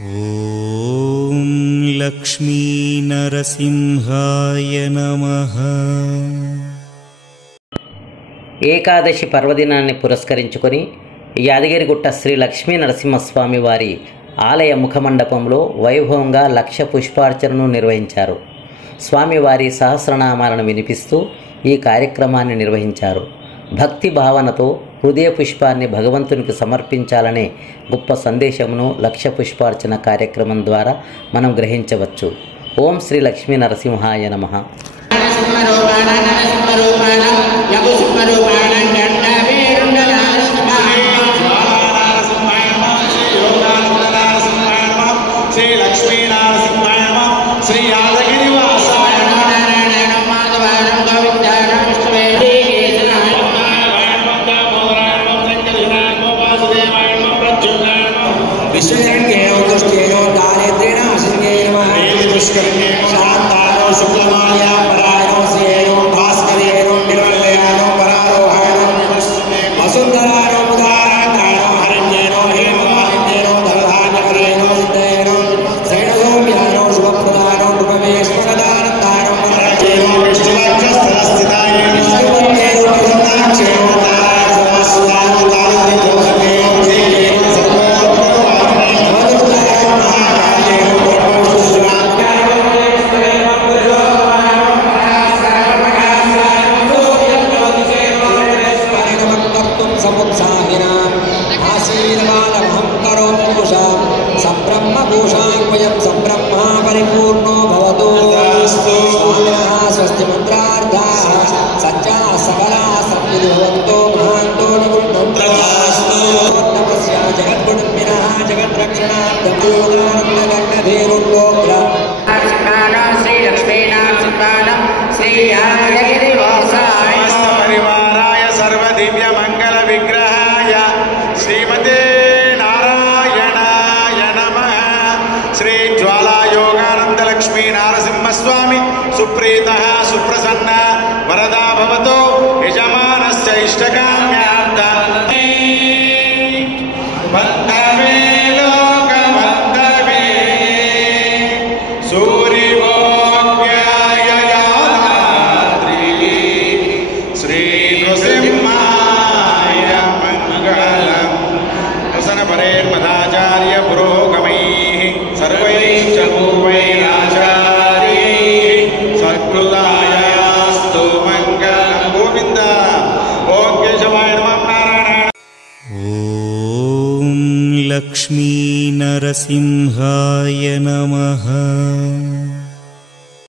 ఓం లక్ష్మీ నరసింహాయ నమః. ఏకాదశి పర్వదినాన్ని పురస్కరించుకొని యాదగిరిగుట్ట శ్రీ లక్ష్మీ నరసింహస్వామి వారి ఆలయ ముఖమండపంలో వైభవంగా లక్ష పుష్పార్చనను నిర్వహించారు. స్వామివారి సహస్రనామాలను వినిపిస్తూ ఈ కార్యక్రమాన్ని నిర్వహించారు. భక్తి భావనతో హృదయ పుష్పాన్ని భగవంతునికి సమర్పించాలనే గొప్ప సందేశమును లక్ష పుష్పార్చన కార్యక్రమం ద్వారా మనం గ్రహించవచ్చు. ఓం శ్రీ లక్ష్మీ నరసింహాయ నమః. పరివారాయ సర్వదివ్య మంగళ విగ్రహాయ శ్రీమతే నారాయణాయ నమః. శ్రీ జ్వాలా యోగానంద లక్ష్మీ నారసింహస్వామి సుప్రీతః సుప్రసన్న వరదా భవతో యజమానస్య ఇష్టకామ్యార్థ వందవే లోకవందవే సూర్యోగ్యాయ యాదాద్రి శ్రీ నృసింహాయ మంగళం. వసనపరేర్మదాచార్య పురోగమైః సర్వైశ్చ పూర్వైరాచార్యైః సత్కృతాయాస్తు మంగళం. గోవింద. ఓం కేశవాయ నమః. నారాయణ. ఓం లక్ష్మీ నరసింహాయ నమః.